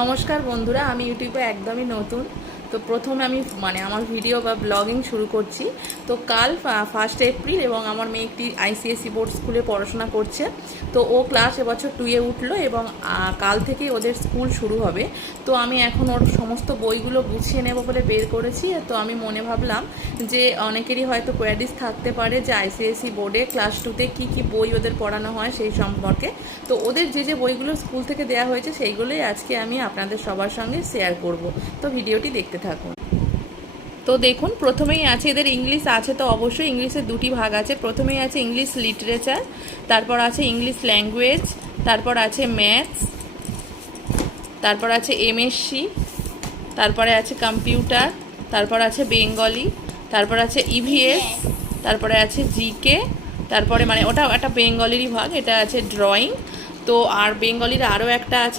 নমস্কার বন্ধুরা, আমি ইউটিউবে একদমই নতুন। তো প্রথমে আমি আমার ভিডিও বা ব্লগিং শুরু করছি। তো কাল 1 এপ্রিল এবং আমার মেয়ে একটি আইসিএসসি বোর্ড স্কুলে পড়াশোনা করছে। তো ও ক্লাস এবছর 2-এ উঠলো এবং কাল থেকেই ওদের স্কুল শুরু হবে। তো আমি এখন ওর সমস্ত বইগুলো গুছিয়ে নেব বলে বের করেছি। তো আমি মনে ভাবলাম যে অনেকেরই হয়তো কোয়ারিজ থাকতে পারে যে আইসিএসসি বোর্ডে ক্লাস 2-তে কী কী বই ওদের পড়ানো হয় সেই সম্পর্কে। তো ওদের যে বইগুলো স্কুল থেকে দেওয়া হয়েছে সেইগুলোই আজকে আমি আপনাদের সবার সঙ্গে শেয়ার করব। তো ভিডিওটি দেখতে থাকুন। তো দেখুন, প্রথমেই আছে এদের ইংলিশ আছে, তো অবশ্যই ইংলিশের দুটি ভাগ আছে। প্রথমেই আছে ইংলিশ লিটারেচার, তারপর আছে ইংলিশ ল্যাঙ্গুয়েজ, তারপর আছে ম্যাথস, তারপর আছে এমএসসি, তারপরে আছে কম্পিউটার, তারপর আছে বেঙ্গলি, তারপর আছে ইভিএস, তারপরে আছে জিকে, তারপরে ওটা একটা বেঙ্গলিরই ভাগ, এটা আছে ড্রয়িং। তো আর বেঙ্গলির আরও একটা আছে